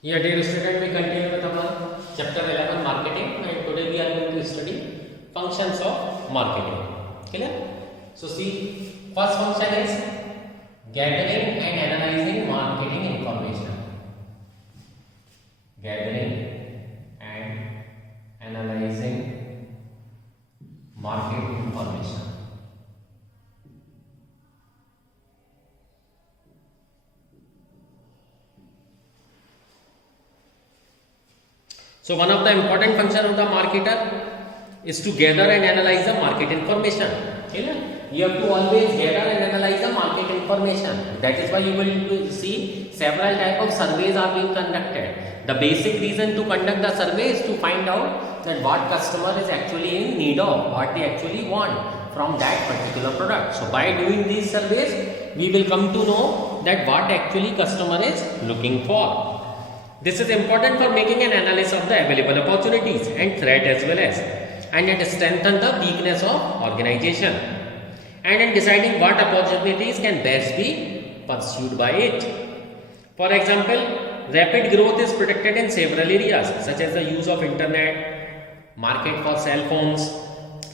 Here, dear student, we continue with our chapter 11 marketing, and today we are going to study functions of marketing. Clear? So, see, first function is gathering and analyzing marketing information. Gathering and analyzing market information. So one of the important function of the marketer is to gather and analyze the market information. You have to always gather and analyze the market information. That is why you will see several type of surveys are being conducted. The basic reason to conduct the survey is to find out that what customer is actually in need of, what they actually want from that particular product. So by doing these surveys, we will come to know that what actually customer is looking for. This is important for making an analysis of the available opportunities and threat as well as, and it strengthens the weakness of organization, and in deciding what opportunities can best be pursued by it. For example, rapid growth is predicted in several areas such as the use of internet, market for cell phones.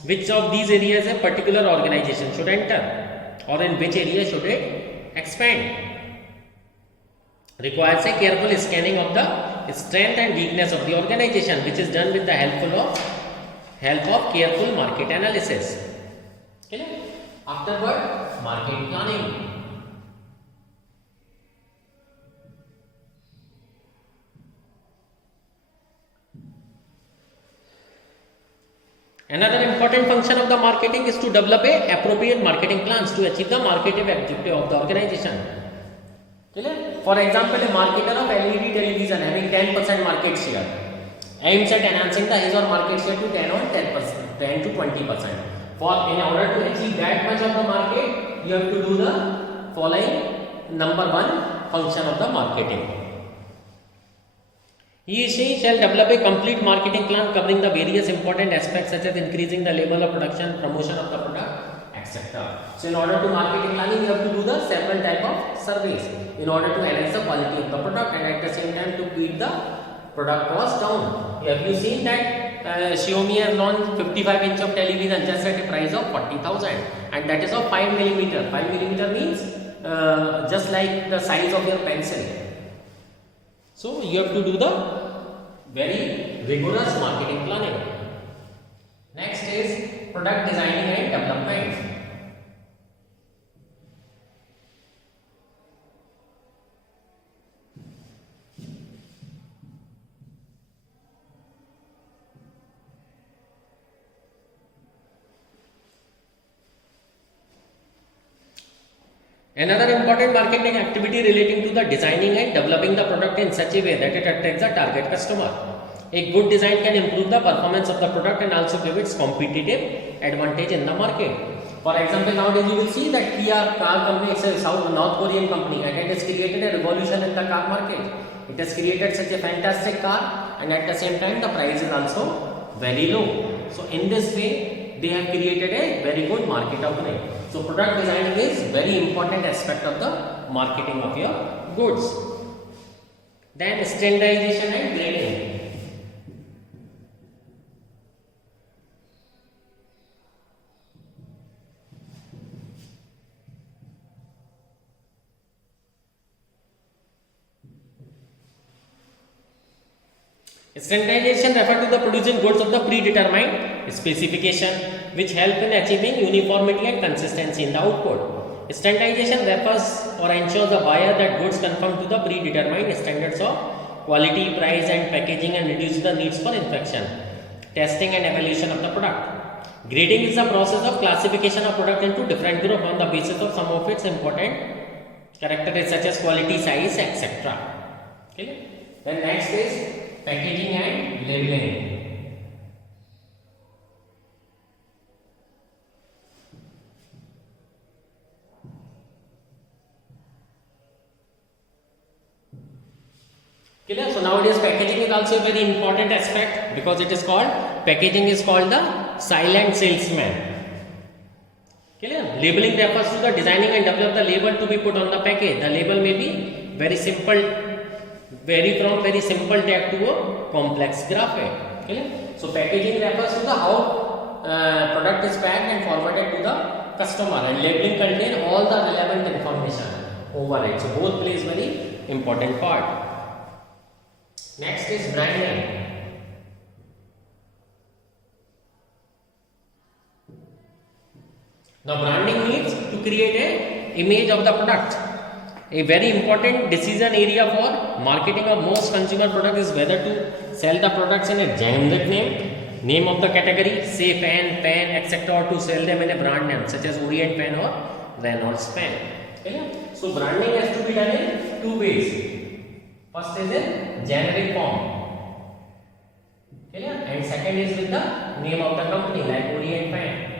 Which of these areas a particular organization should enter, or in which area should it expand, requires a careful scanning of the strength and weakness of the organization, which is done with the help of careful market analysis. Okay? Afterward, market planning. Another important function of the marketing is to develop a appropriate marketing plans to achieve the marketing objective of the organization. For example, a marketer of LED television having 10% market share aims at enhancing his or market share to 10 or 10%, 10 to 20%. In order to achieve that much of the market, you have to do the following number one function of the marketing. He shall develop a complete marketing plan covering the various important aspects such as increasing the level of production, promotion of the product, etc. So in order to marketing planning, you have to do the several type of surveys in order to enhance the quality of the product and at the same time to keep the product cost down. Have you seen that Xiaomi has launched 55-inch of television just at a price of 40,000, and that is of 5 millimeter. 5 millimeter means just like the size of your pencil. So you have to do the very rigorous marketing planning. Next is product designing and development. Another important marketing activity relating to the designing and developing the product in such a way that it attracts the target customer. A good design can improve the performance of the product and also give its competitive advantage in the market. For example, nowadays you will see that Kia car company, it's a North Korean company, and it has created a revolution in the car market. It has created such a fantastic car, and at the same time the price is also very low. So in this way, they have created a very good market opening. So product designing is very important aspect of the marketing of your goods. Then standardization and grading. Standardization refers to the producing goods of the predetermined specification, which help in achieving uniformity and consistency in the output. Standardization refers or ensures the buyer that goods conform to the predetermined standards of quality, price and packaging and reduce the needs for inspection, testing and evaluation of the product. Grading is the process of classification of product into different groups on the basis of some of its important characteristics such as quality, size, etc. Okay. Then next is packaging and labeling. Clear? So nowadays packaging is also a very important aspect because it is called, packaging is called the silent salesman. Clear? Labeling refers to the designing and develop the label to be put on the package. The label may be very simple vary from very simple tag to a complex graphic. Clear? So packaging refers to the how product is packed and forwarded to the customer, and labeling contain all the relevant information over it. So both plays very important part. Next is branding. Now branding means to create a image of the product. A very important decision area for marketing of most consumer product is whether to sell the products in a generic name of the category, say fan, pen, etc., or to sell them in a brand name such as Orient pen or Reynolds pen. Okay? So branding has to be done in two ways. First is in generic form, okay? And second is with the name of the company like Orient pen.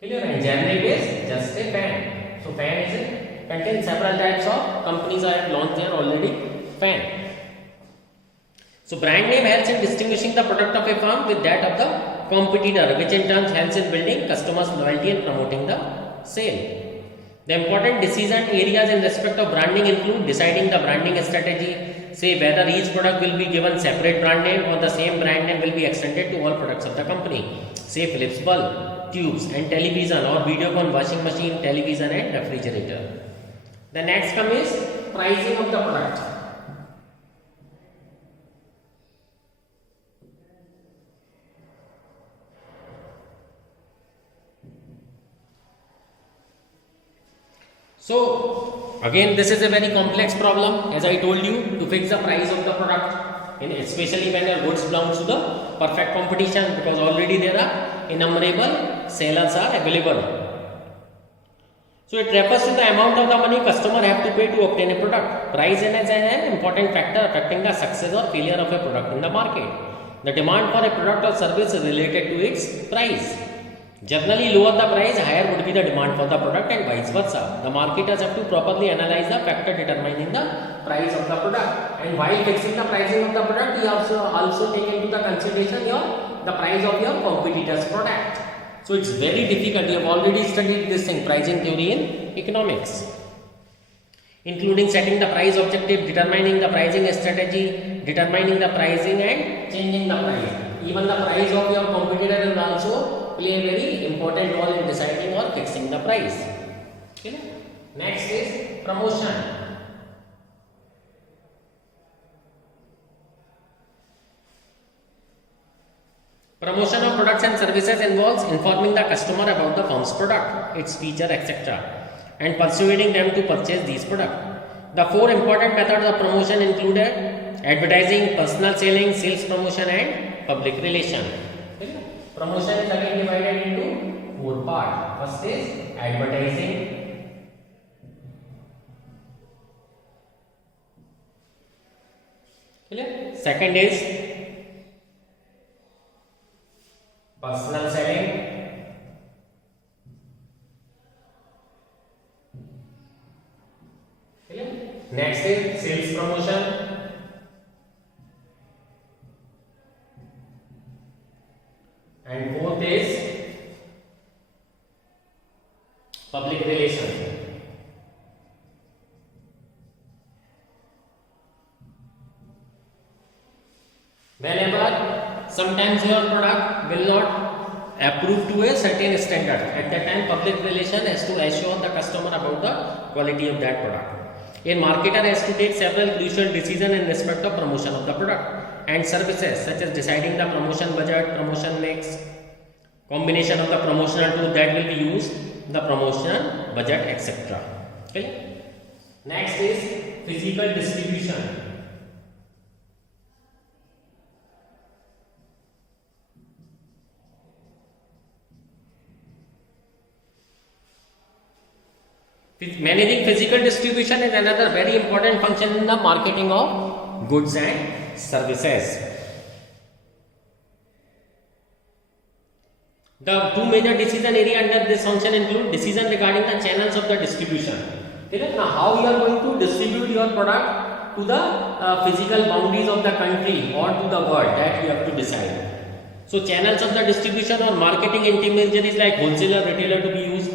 Clear? And generic is just a pen. So pen is contains several types of companies have launched there already pen. So brand name helps in distinguishing the product of a firm with that of the competitor, which in turn helps in building customers' loyalty and promoting the sale. The important decision areas in respect of branding include deciding the branding strategy, say whether each product will be given separate brand name or the same brand name will be extended to all products of the company, say Philips bulb, tubes and television, or Videocon washing machine, television and refrigerator. The next come is pricing of the product. So again, this is a very complex problem, as I told you, to fix the price of the product, and especially when your goods belongs to the perfect competition, because already there are innumerable sellers are available. So it refers to the amount of the money customer have to pay to obtain a product. Price is an important factor affecting the success or failure of a product in the market. The demand for a product or service is related to its price. Generally, lower the price, higher would be the demand for the product, and vice versa. The marketers have to properly analyze the factor determining the price of the product. And while fixing the pricing of the product, you also take into the consideration the price of your competitor's product. So it's very difficult. You have already studied this thing, pricing theory in economics, including setting the price objective, determining the pricing strategy, determining the pricing and changing the price. Even the price of your competitor will also play a very important role in deciding or fixing the price. Okay. Next is promotion. Promotion of products and services involves informing the customer about the firm's product, its feature, etc., and persuading them to purchase these products. The four important methods of promotion include advertising, personal selling, sales promotion, and public relation. Promotion is again divided into four parts. First is advertising, clear? Second is personal selling, clear? Next is sales promotion, and fourth is public relations. Whenever sometimes your product will not approve to a certain standard, at that time public relation has to assure the customer about the quality of that product. A marketer has to take several crucial decisions in respect of promotion of the product and services, such as deciding the promotion budget, promotion mix, combination of the promotional tool that will be used, the promotional budget, etc. Okay. Next is physical distribution. Managing physical distribution is another very important function in the marketing of goods and services. The two major decision areas under this function include decision regarding the channels of the distribution. Okay? Now, how you are going to distribute your product to the physical boundaries of the country or to the world, that you have to decide. So, channels of the distribution or marketing intermediaries like wholesaler, retailer to be used,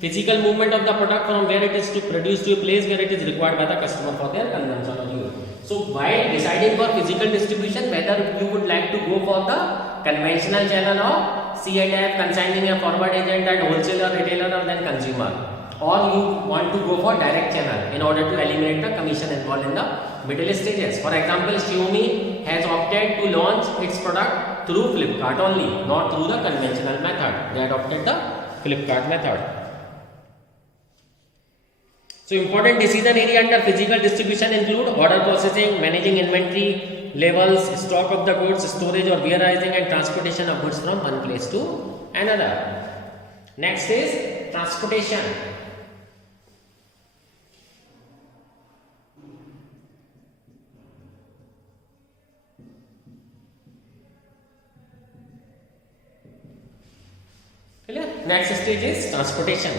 physical movement of the product from where it is to produce to a place where it is required by the customer for their consumption or use. So while deciding for physical distribution, whether you would like to go for the conventional channel of C&F, consigning a forward agent and wholesaler, retailer or then consumer, or you want to go for direct channel in order to eliminate the commission involved in the middle stages. For example, Xiaomi has opted to launch its product through Flipkart only, not through the conventional method. They adopted the Flipkart method. So important decision area under physical distribution include order processing, managing inventory levels, stock of the goods, storage or warehousing and transportation of goods from one place to another. Next is transportation. Next stage is transportation.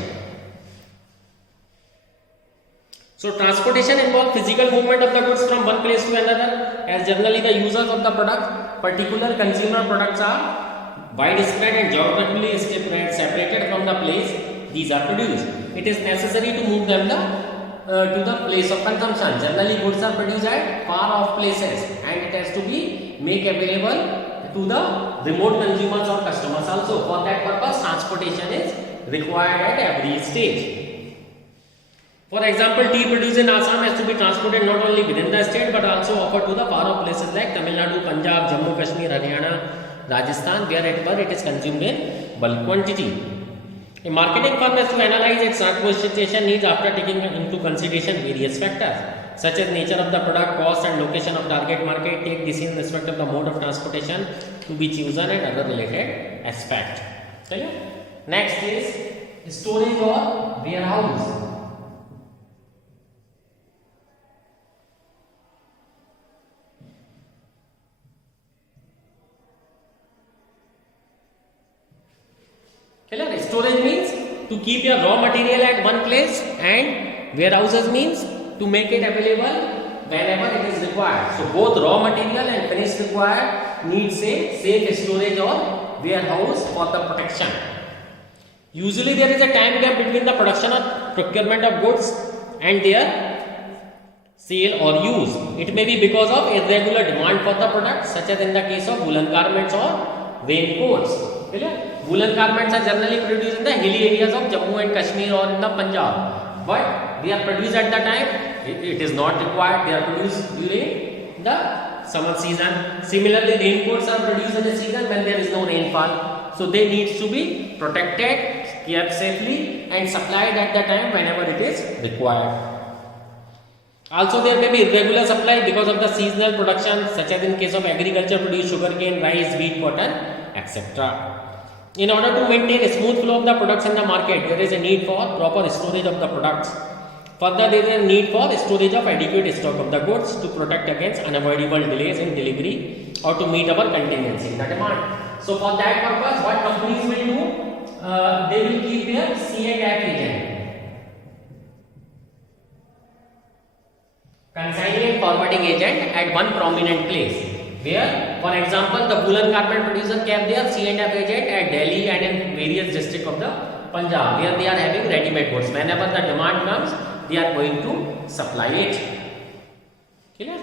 So transportation involves physical movement of the goods from one place to another, as generally the users of the product, particular consumer products are widespread and geographically separated from the place these are produced. It is necessary to move them to the place of consumption. Generally goods are produced at far off places and it has to be made available to the remote consumers or customers also. For that purpose, transportation is required at every stage. For example, tea produced in Assam has to be transported not only within the state but also offered to the far off places like Tamil Nadu, Punjab, Jammu, Kashmir, Haryana, Rajasthan, where it is consumed in bulk quantity. A marketing firm has to analyze its transportation needs after taking into consideration various factors such as nature of the product, cost and location of target market, take decision in respect of the mode of transportation to be chosen and other related aspects. Next is storage or warehouse. Storage means to keep your raw material at one place and warehouses means to make it available whenever it is required. So both raw material and finished required needs a safe storage or warehouse for the protection. Usually there is a time gap between the production or procurement of goods and their sale or use. It may be because of irregular demand for the product, such as in the case of woolen garments or raincoats. Woolen garments are generally produced in the hilly areas of Jammu and Kashmir or in the Punjab, but they are produced at the time it is not required. They are produced during the summer season. Similarly, raincoats are produced in a season when there is no rainfall, so they need to be protected, kept safely and supplied at the time whenever it is required. Also, there may be irregular supply because of the seasonal production, such as in case of agriculture produced sugarcane, rice, wheat, cotton, etc. In order to maintain a smooth flow of the products in the market, there is a need for proper storage of the products. Further, there is a need for storage of adequate stock of the goods to protect against unavoidable delays in delivery or to meet our contingency in the demand. So, for that purpose, what companies will do? They will keep their C&F agent, consignment forwarding agent at one prominent place. Where, for example, the woolen garment producer kept their C&F agent at Delhi and in various districts of the Punjab, where they are having ready-made goods. Whenever the demand comes, they are going to supply it. Clear?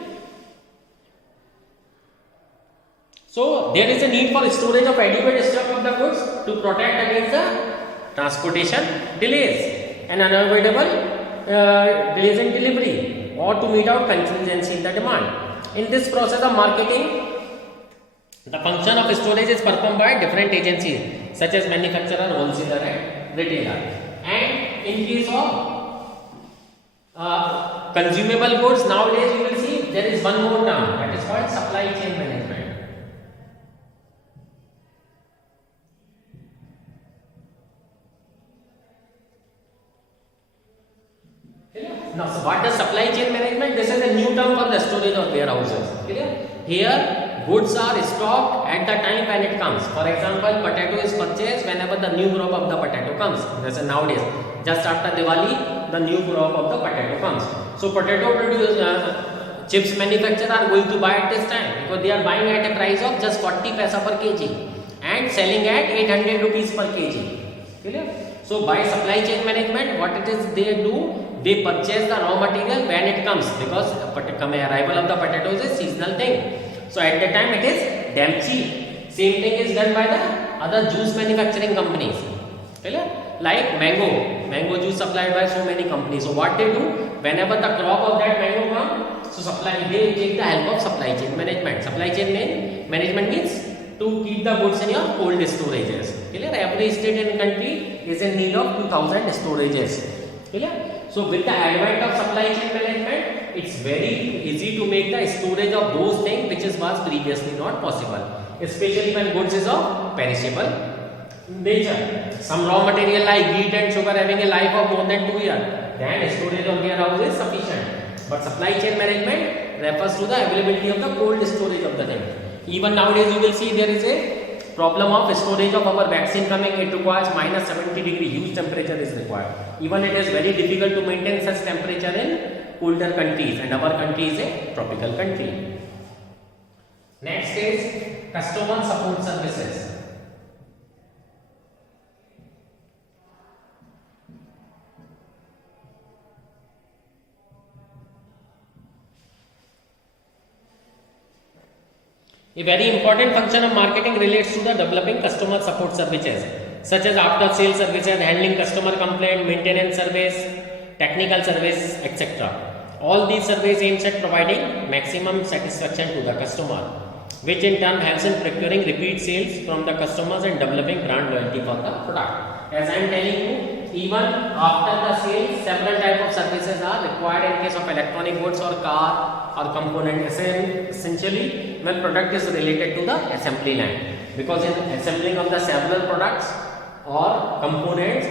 So, there is a need for storage of adequate stock of the goods to protect against the transportation delays and unavoidable delays in delivery or to meet out contingency in the demand. In this process of marketing, the function of storage is performed by different agencies such as manufacturer, wholesaler and retailer. And in case of consumable goods, nowadays you will see there is one more term that is called supply chain management. Now, so what is supply chain management? This is a new term for the storage of warehouses. Here, goods are stocked at the time when it comes. For example, potato is purchased whenever the new crop of the potato comes. This is nowadays. Just after Diwali, the new crop of the potato comes. So, potato chips manufacturers are going to buy at this time because they are buying at a price of just 40 paisa per kg and selling at 800 rupees per kg. So by supply chain management, what it is they do, they purchase the raw material when it comes, because arrival of the potatoes is seasonal thing. So at the time it is damn cheap. Same thing is done by the other juice manufacturing companies. Clear? Like mango juice supplied by so many companies. So what they do, whenever the crop of that mango comes, so they take the help of supply chain management. Supply chain management means to keep the goods in your cold storages. Clear? Every state and country is in need of 2000 storages. Clear? So with the advent of supply chain management, it's very easy to make the storage of those things which was previously not possible, especially when goods is of perishable nature. Some raw material like wheat and sugar having a life of more than 2 years, then storage of warehouse is sufficient. But supply chain management refers to the availability of the cold storage of the thing. Even nowadays you will see there is a problem of storage of our vaccine coming. It requires minus 70 degree, huge temperature is required. Even it is very difficult to maintain such temperature in colder countries, and our country is a tropical country. Next is customer support services. A very important function of marketing relates to the developing customer support services, such as after sales services, handling customer complaint, maintenance service, technical service, etc. All these services aims at providing maximum satisfaction to the customer, which in turn helps in procuring repeat sales from the customers and developing brand loyalty for the product. As I am telling you, even after the sale, several types of services are required in case of electronic goods or car or component. Essentially, when product is related to the assembly line, because in assembling of the several products or components,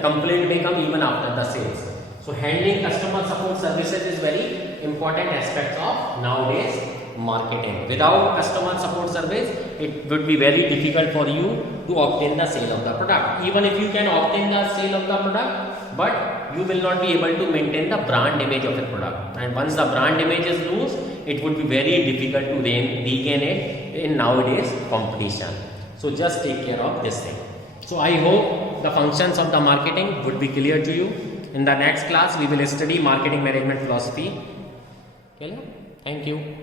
complaint may come even after the sales. So handling customer support services is very important aspect of nowadays marketing. Without customer support service, it would be very difficult for you to obtain the sale of the product. Even if you can obtain the sale of the product, but you will not be able to maintain the brand image of the product. And once the brand image is loose, it would be very difficult to regain it in nowadays competition. So just take care of this thing. So I hope the functions of the marketing would be clear to you. In the next class, we will study marketing management philosophy. Okay? Thank you.